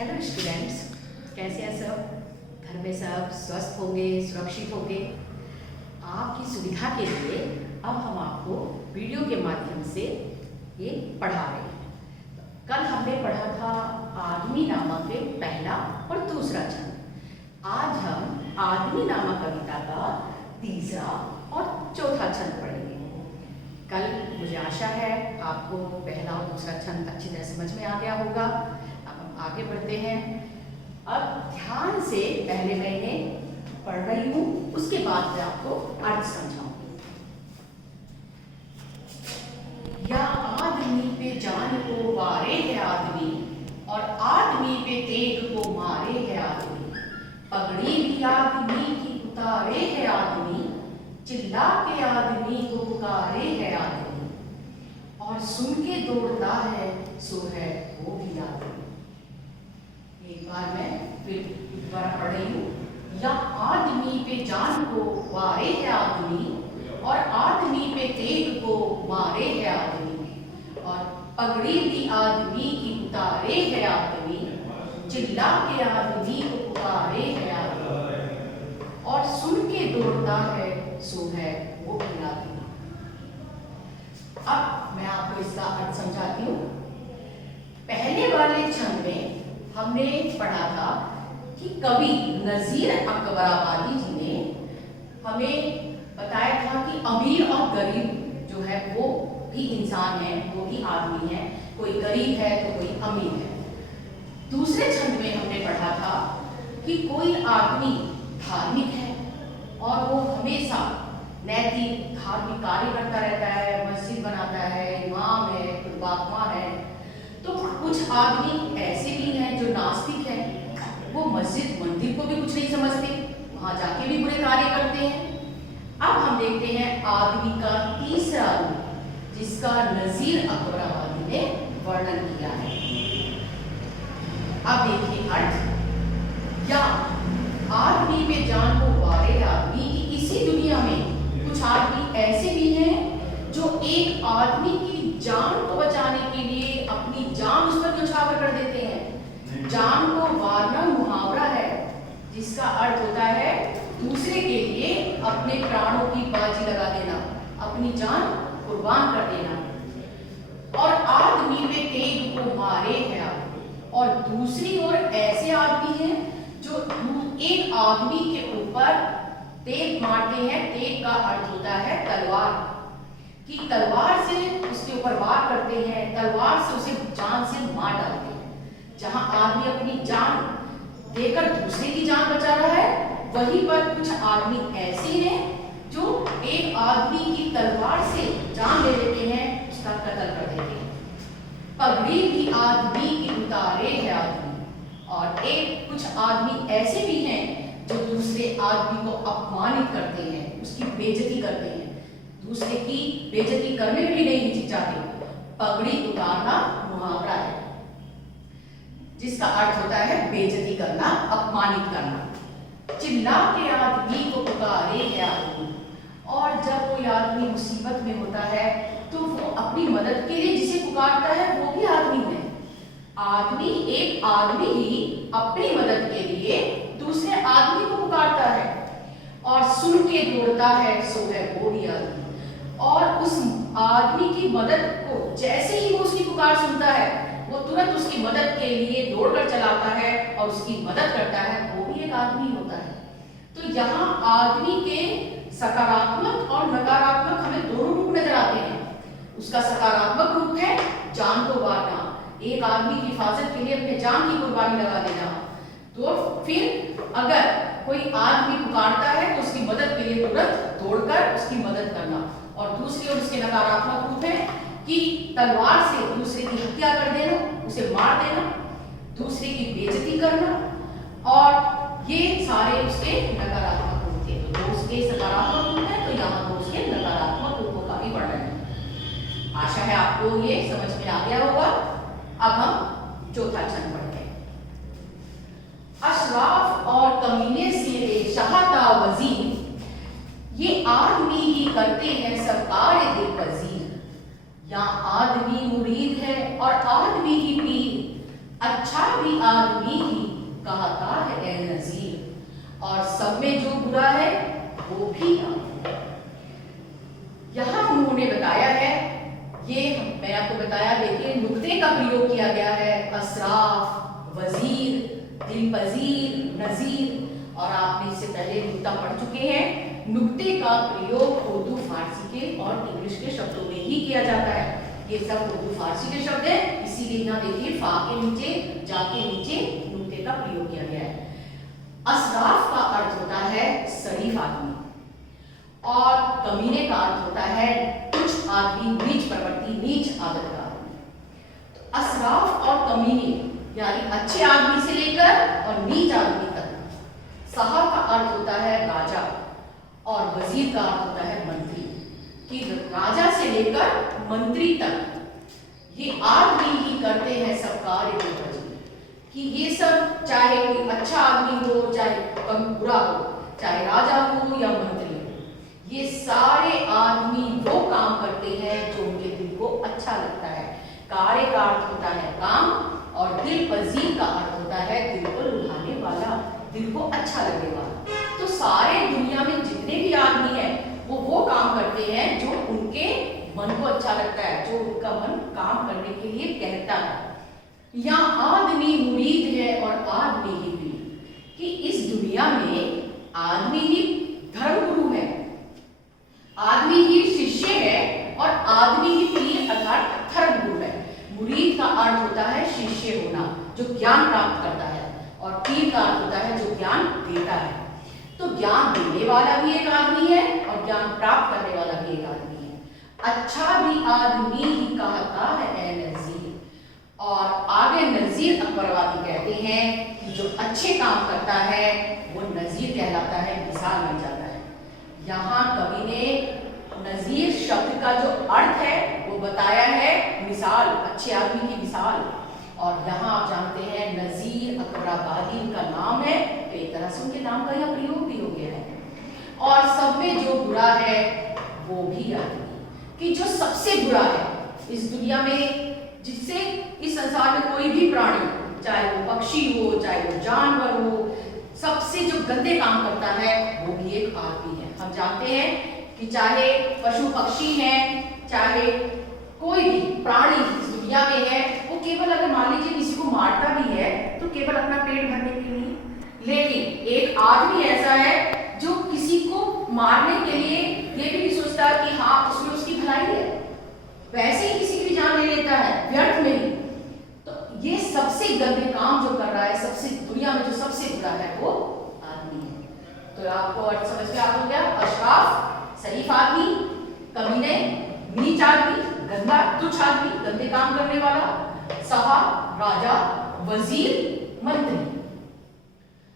Hello students, कैसे हैं सब? घर में सब स्वस्थ होंगे, सुरक्षित होंगे। आपकी सुविधा के लिए अब हम आपको वीडियो के माध्यम से ये पढ़ा रहे हैं। कल हमने पढ़ा था आदमी नामा के पहला और दूसरा छंद। आज हम आदमी नामा कविता का तीसरा और चौथा छंद पढ़ेंगे। कल मुझे आशा है आपको पहला और दूसरा छंद अच्छी तरह समझ में आ गया होगा। आगे बढ़ते हैं। अब ध्यान से पहले मैं इन्हें पढ़ रही हूं, उसके बाद मैं आपको अर्थ समझाऊंगी। या आदमी पे जान को वारे है आदमी, और आदमी पे तेग को मारे है आदमी। पगड़ी भी आदमी की उतारे है आदमी, चिल्ला के आदमी को पुकारे है आदमी। और सुन के दौड़ता है सो है वो भी आदमी। एक बार मैं फिर दोबारा पढ़ रही हूँ। या आदमी पे जान को वारे है आदमी, और आदमी पे तेग को मारे है आदमी। और पगड़ी भी आदमी की उतारे है आदमी, चिल्ला के आदमी को पुकारे है आदमी। और सुन के दौड़ता है सो है वो भी आदमी। अब मैं आपको इसका अर्थ समझाती हूँ। पहले वाले छंद में हमने पढ़ा था कि कवि नजीर अकबराबादी जी ने हमें बताया था कि अमीर और गरीब जो है वो भी इंसान है, वो भी आदमी है। कोई गरीब है तो कोई अमीर है। दूसरे छंद में हमने पढ़ा था कि कोई आदमी धार्मिक है और वो हमेशा नैतिक धार्मिक कार्य करता रहता है, मस्जिद बनाता है, इमाम है, खुतबा है। तो कुछ आदमी ऐसे भी हैं जो नास्तिक हैं, वो मस्जिद मंदिर को भी कुछ नहीं समझते, वहां जाके भी बुरे कार्य करते हैं। अब हम देखते हैं आदमी का तीसरा रूप, जिसका नजीर अकबराबादी ने वर्णन किया है। अब देखिए अर्थ। या आदमी पे जान को वारे आदमी, कि इसी दुनिया में कुछ आदमी ऐसे भी हैं जो एक आदमी की जान को बचाने के लिए अपनी जान उस पर न्यौछावर कर देते हैं। जान को वारना मुहावरा है, जिसका अर्थ होता है दूसरे के लिए अपने प्राणों की बाजी लगा देना, अपनी जान कुर्बान कर देना। और आदमी पे तेग को मारे है आदमी। और दूसरी ओर ऐसे आदमी हैं जो एक आदमी के ऊपर तेग मारते हैं। तेग का अर्थ होता है तलवार, कि तलवार से उसके ऊपर वार करते हैं, तलवार से उसे जान से मार डालते हैं। जहां आदमी अपनी जान देकर दूसरे की जान बचा रहा है, वहीं पर कुछ आदमी ऐसे हैं जो एक आदमी की तलवार से जान ले लेते हैं, उसका कत्ल कर देते हैं। पगड़ी भी आदमी की उतारे है आदमी। और एक कुछ आदमी ऐसे भी हैं जो दूसरे आदमी को अपमानित करते हैं, उसकी बेइज्जती करते हैं, दूसरे की बेइज्जती करने में भी नहीं हिचकिचाते। पगड़ी उतारना मुहावरा है, जिसका अर्थ होता है बेइज्जती करना, अपमानित करना। चिल्ला के आदमी को पुकारे है आदमी। और जब कोई आदमी मुसीबत में होता है तो वो अपनी मदद के लिए जिसे पुकारता है वो भी आदमी है। आदमी एक आदमी ही अपनी मदद के लिए दूसरे आदमी को पुकारता है। और सुन के दौड़ता है सो है वो भी आदमी। और उस आदमी की मदद को जैसे ही वो उसकी पुकार सुनता है, वो तुरंत उसकी मदद के लिए दौड़कर चलाता है और उसकी मदद करता है, वो भी एक आदमी होता है। तो यहाँ आदमी के सकारात्मक और नकारात्मक हमें दोनों रूप नजर आते हैं। उसका सकारात्मक रूप है जान को वारना, एक आदमी की हिफाजत के लिए अपने जान की कुर्बानी लगा देना। तो फिर अगर कोई आदमी पुकारता है तो उसकी मदद के लिए तुरंत दौड़कर उसकी मदद करना। और दूसरी ओर उसके नकारात्मक रूप है कि तलवार से दूसरे की हत्या कर देना, उसे मार देना, दूसरे की बेइज्जती करना। और ये सारे उसके नकारात्मक रूप थे। तो दो उसके सकारात्मक रूप है, तो यहाँ तो उसके नकारात्मक रूपों का भी वर्णन है। आशा है आपको ये समझ में आ गया होगा। अब हम चौथा छंद पढ़ते हैं। अशराफ और कमीने से शाहता वजीर, ये आदमी ही करते हैं सरकार दिल पजीर। या आदमी मुरीद है और आदमी ही पीर, अच्छा भी आदमी ही कहता है ए नजीर, और सब में जो बुरा है वो भी आदमी। यहाँ उन्होंने बताया है, ये मैं आपको बताया, देखिए नुक्ते का प्रयोग किया गया है, असराफ, वजीर, दिलपजीर, नजीर, और आपने इससे पहले नुक्ता पढ़ चुके हैं। नुक्ते का प्रयोग उर्दू फारसी के और इंग्लिश के शब्दों में ही किया जाता है। ये सब उर्दू फारसी के शब्द हैं, इसीलिए यहाँ देखिए फा के नीचे जाके नीचे नुक्ते का प्रयोग किया गया है। असराफ का अर्थ होता है शरीफ आदमी, और कमीने का अर्थ होता है कुछ आदमी नीच प्रवृत्ति, नीच आदत का आदमी। तो असराफ और कमीने यानी अच्छे आदमी से लेकर और नीच आदमी तक। साहब का अर्थ होता है राजा, और वजीर का अर्थ होता है मंत्री, कि राजा से लेकर मंत्री तक ये आदमी ही करते हैं सब कार्य को, कि ये सब चाहे कोई अच्छा आदमी हो चाहे कम बुरा हो, चाहे राजा हो या मंत्री हो, ये सारे आदमी वो काम करते हैं जो उनके दिल को अच्छा लगता है। कार्य का अर्थ होता है काम, और दिल पजीर का अर्थ होता है दिल को लुभाने वाला, दिल को अच्छा लगने वाला। तो सारे दुनिया में जितने भी आदमी हैं वो काम करते हैं जो उनके मन को अच्छा लगता है, जो उनका मन काम करने के लिए कहता है। या आदमी मुरीद है और आदमी ही पीर, कि इस दुनिया में आदमी ही धर्मगुरु है, आदमी ही शिष्य है, और आदमी ही पीर अर्थात धर्मगुरु है। मुरीद का अर्थ होता है शिष्य होना, जो ज्ञान प्राप्त करता है, और पीर का अर्थ होता है जो ज्ञान देता है। तो ज्ञान देने वाला भी एक आदमी है और ज्ञान प्राप्त करने वाला भी एक आदमी है। अच्छा भी आदमी ही कहता है ए नजीर। और आगे नजीर अकबरवादी कहते हैं कि जो अच्छे काम करता है वो नजीर कहलाता है, मिसाल बन जाता है। यहाँ कवि ने नजीर शब्द का जो अर्थ है वो बताया है मिसाल, अच्छे आदमी की मिसाल। और यहाँ आप जानते हैं नजीर अकबराबादी उनका नाम है, तो एक तरह से उनके नाम का यह प्रयोग भी हो गया है। और सब में जो बुरा है वो भी आदमी, कि जो सबसे बुरा है इस दुनिया में, जिससे इस संसार में कोई भी प्राणी, चाहे वो पक्षी हो चाहे वो जानवर हो, सबसे जो गंदे काम करता है वो भी एक आदमी है। हम जानते हैं कि चाहे पशु पक्षी हैं, चाहे कोई भी प्राणी इस दुनिया में है, वो केवल अगर मान लीजिए किसी को मारता भी है तो केवल अपना पेट भरने के लिए। लेकिन एक आदमी ऐसा है जो किसी को मारने के लिए ये भी नहीं सोचता कि हाँ उसमें उसकी भलाई है, वैसे ही किसी की जान ले लेता है व्यर्थ में ही। तो ये सबसे गंदे काम जो कर रहा है, सबसे दुनिया में जो सबसे बुरा है वो आदमी है। तो आपको अर्थ समझ में आ गया। अशराफ शरीफ आदमी, कमीने नीच आदमी, गंदा तुच्छ आदमी, गंदे काम करने वाला, साहब राजा, वजीर मंत्री।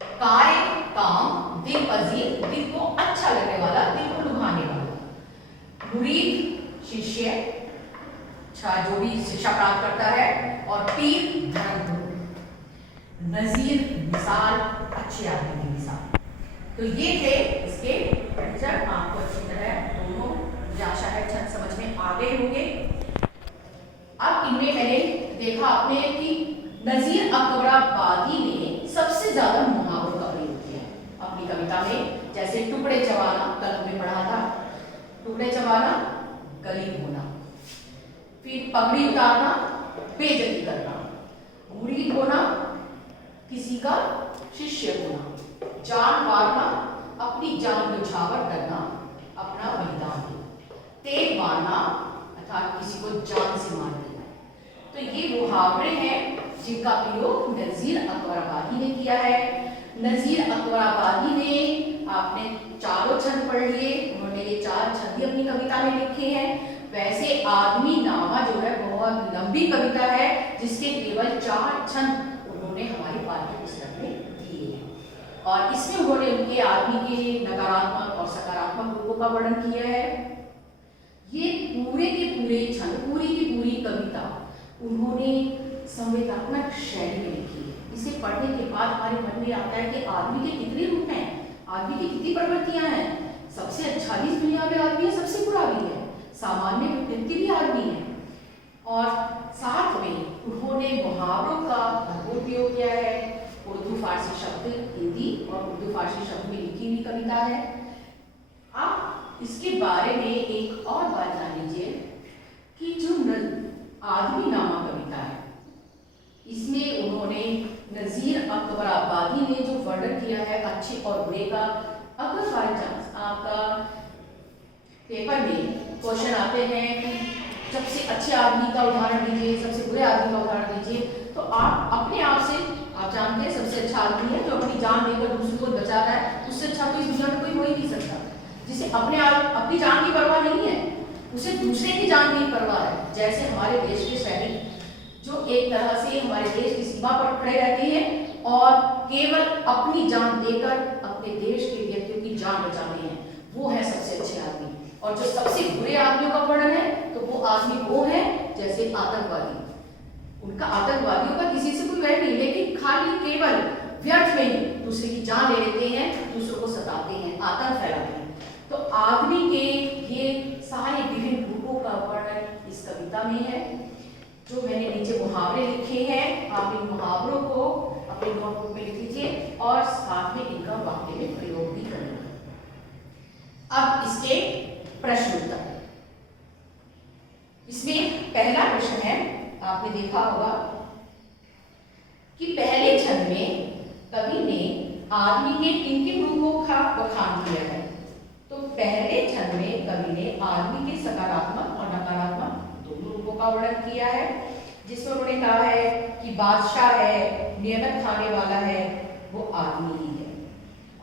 कार्य काम, दिल पजीर दिल को अच्छा लगने वाला, दिल को लुभाने वाला। मुरीद शिष्य, जो भी शिक्षा प्राप्त करता है, और पीर धर्मगुरु। नजीर मिसाल, अच्छे आदमी की मिसाल। तो ये थे इसके पिक्चर, आपको अच्छी तरह दोनों आशा है छंद समझ में आ गए होंगे। अब इनमें मैंने देखा आपने कि नजीर अकबराबादी ने सबसे ज्यादा मुहावरों का प्रयोग किया है अपनी कविता में। जैसे टुकड़े चबाना, कल हमने पढ़ा था, टुकड़े चबाना गरीब होना, फिर पगड़ी उतारना बेइज्जती करना, मुरीद होना किसी का शिष्य होना, जान मारना अपनी जान न्यौछावर करना, अपना बलिदान देना, तेग मारना अर्थात किसी को जान से मार देना। तो ये मुहावरे हैं जिनका प्रयोग नजीर अकबराबादी ने किया है। नजीर अकबराबादी ने, आपने चारों छंद पढ़ लिए, उन्होंने ये 4 छंद अपनी कविता में लिखे हैं। वैसे आदमी नामा जो है बहुत लंबी कविता है, जिसके केवल 4 छंद उन्होंने हमारी पाठ्य पुस्तक में दिए हैं। और इसमें उन्होंने उनके आदमी के नकारात्मक और सकारात्मक रूपों का वर्णन किया है। ये पूरे के पूरे छंद, पूरी की पूरी कविता उन्होंने संवेदनात्मक शैली में लिखी है। इसे पढ़ने के बाद हमारे मन में आता है कि आदमी के कितने रूप हैं, आदमी की कितनी प्रवृत्तियां हैं। सबसे अच्छा भी इस दुनिया में आदमी है, सबसे बुरा भी है, सामान्य प्रवृत्ति भी आदमी है। और साथ में उन्होंने मुहावरों का भरपूर प्रयोग किया है। उर्दू फारसी शब्द हिंदी और उर्दू फारसी शब्द में लिखी हुई कविता है। आप इसके बारे में एक और बात जान लीजिए कि जो आदमी नामा कविता है, इसमें उन्होंने नज़ीर अकबर आबादी ने जो वर्णन किया है अच्छे और बुरे का, अगर बाई चांस आपका पेपर में क्वेश्चन आते हैं कि सबसे अच्छे आदमी का उदाहरण दीजिए, सबसे बुरे आदमी का उदाहरण दीजिए, तो आप अपने आप से, आप जानते हैं सबसे अच्छा आदमी है जो अपनी जान देकर दूसरे को बचा रहा है। उससे अच्छा तो इस दुनिया में कोई हो ही नहीं सकता। जिसे अपनी जान की परवाह नहीं है, उसे दूसरे की जान की परवाह है। जैसे हमारे देश के सैनिक जो एक तरह से हमारे देश की सीमा पर खड़े रहते हैं और केवल अपनी जान देकर अपने देश के व्यक्तियों की जान बचाते हैं, वो है सबसे अच्छे आदमी। और जो सबसे बुरे आदमियों का वर्णन है तो वो आदमी वो है जैसे आतंकवादी। उनका आतंकवादियों का किसी से कोई वैर नहीं, लेकिन खाली केवल व्यर्थ में ही दूसरे की जान ले लेते हैं, दूसरों को सताते हैं, आतंक फैलाते हैं। तो आदमी के ये सारे विभिन्न रूपों का वर्णन इस कविता में है। जो मैंने नीचे मुहावरे लिखे हैं, आप इन मुहावरों को अपने नोटबुक में लिख लीजिए और साथ में इनका वाक्य में प्रयोग भी करेंगे। अब इसके प्रश्न उत्तर। इसमें पहला प्रश्न है, आपने देखा होगा कि पहले छंद में कवि ने आदमी के किन किन रूपों का बखान किया है। तो पहले छंद में कवि ने आदमी के सकारात्मक और नकारात्मक दोनों रूपों का वर्णन किया है, जिसमें उन्होंने कहा है कि बादशाह है, नियमत खाने वाला है, वो आदमी ही है।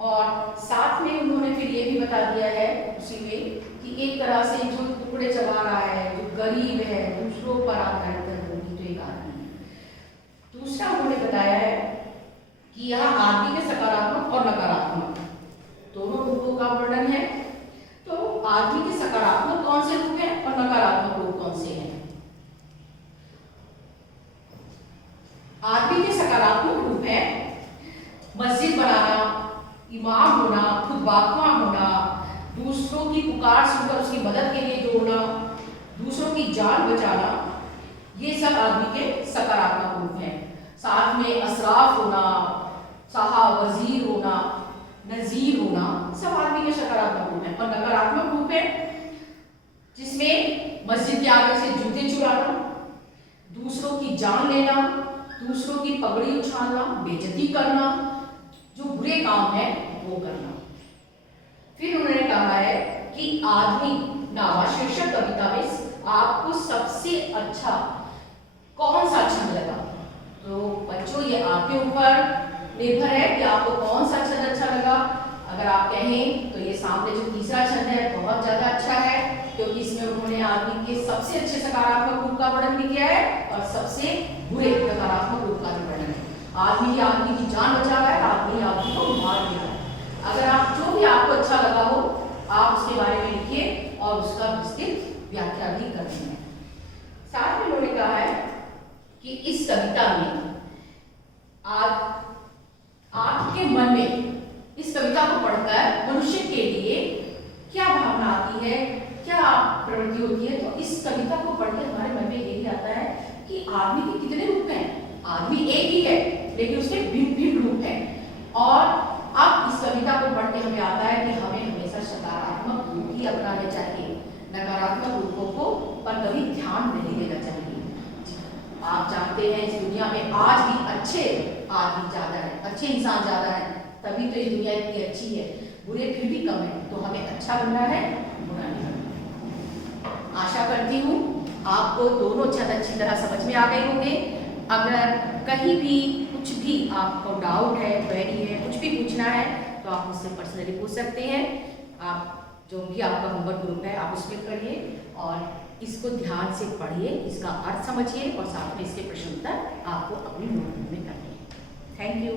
और साथ में उन्होंने फिर ये भी बता दिया है उसी में कि एक तरह से जो टुकड़े चबा रहा है, जो गरीब है, दूसरों पर आधारित है, वो भी तो एक आदमी है। दूसरा उन्होंने बताया है कि यहाँ आदमी के सकारात्मक और नकारात्मक दोनों रूपों का वर्णन है। तो आदमी के सकारात्मक कौन से रूप हैं और नकारात्मक रूप कौन से हैं? आदमी के सकारात्मक रूप है मस्जिद बनाना, इमाम होना, खुद बाखवा होना, दूसरों की पुकार सुनकर उसकी मदद के लिए दौड़ना, दूसरों की जान बचाना, ये सब आदमी के सकारात्मक रूप हैं। साथ में असराफ होना, साहब वजीर होना, नजीर होना, सब आदमी के सकारात्मक रूप हैं। और नकारात्मक रूप है जिसमें मस्जिद के आगे से जूते चुराना, दूसरों की जान लेना, दूसरों की पगड़ी उछालना, बेइज्जती करना, जो बुरे काम है वो करना। फिर उन्होंने कहा है कि आदमी नामा शीर्षक कविता में आपको सबसे अच्छा कौन सा छंद लगा। तो बच्चों ये आपके ऊपर निर्भर है कि आपको कौन सा छंद अच्छा लगा। अगर आप कहें तो ये सामने जो तीसरा छंद है बहुत ज्यादा अच्छा है, क्योंकि इसमें उन्होंने आदमी के सबसे अच्छे सकारात्मक रूप का वर्णन भी किया है और सबसे बुरे नकारात्मक रूप का वर्णन है। आदमी की जान बचा रहा है, आदमी को मार दिया है। अगर आप जो भी आपको अच्छा लगा हो आप उसके बारे में लिखिए और उसका विस्तृत व्याख्या भी करनी है। साथ में उन्होंने कहा है कि इस कविता में आपके मन में इस कविता को पढ़कर मनुष्य के लिए क्या भावना आती है, क्या प्रवृत्ति होती है। तो इस कविता को पढ़कर हमारे मन में यही आता है कि आदमी के कितने रूप हैं। आदमी एक ही है लेकिन उसके भिन्न भिन्न रूप हैं। और अब इस कविता को पढ़ के हमें आता है कि हमें हमेशा सकारात्मक रूप ही अपनाने चाहिए, नकारात्मक रूपों को पर कभी ध्यान नहीं देना चाहिए। आप जानते हैं इस दुनिया में आज भी अच्छे आदमी ज्यादा है, अच्छे इंसान ज्यादा है, तभी तो ये दुनिया इतनी अच्छी है। बुरे फिर भी कम है, तो हमें अच्छा बनना है, बुरा नहीं बनना। आशा करती हूँ आपको दोनों छंद अच्छी तरह समझ में आ गए होंगे। अगर कहीं भी कुछ भी आपको डाउट है, क्वेरी है, कुछ भी पूछना है तो आप मुझसे पर्सनली पूछ सकते हैं। आप जो भी आपका होमवर्क ग्रुप है आप उसमें करिए और इसको ध्यान से पढ़िए, इसका अर्थ समझिए और साथ में इसके प्रश्न उत्तर आपको अपनी नोटबुक में करने हैं। Thank you.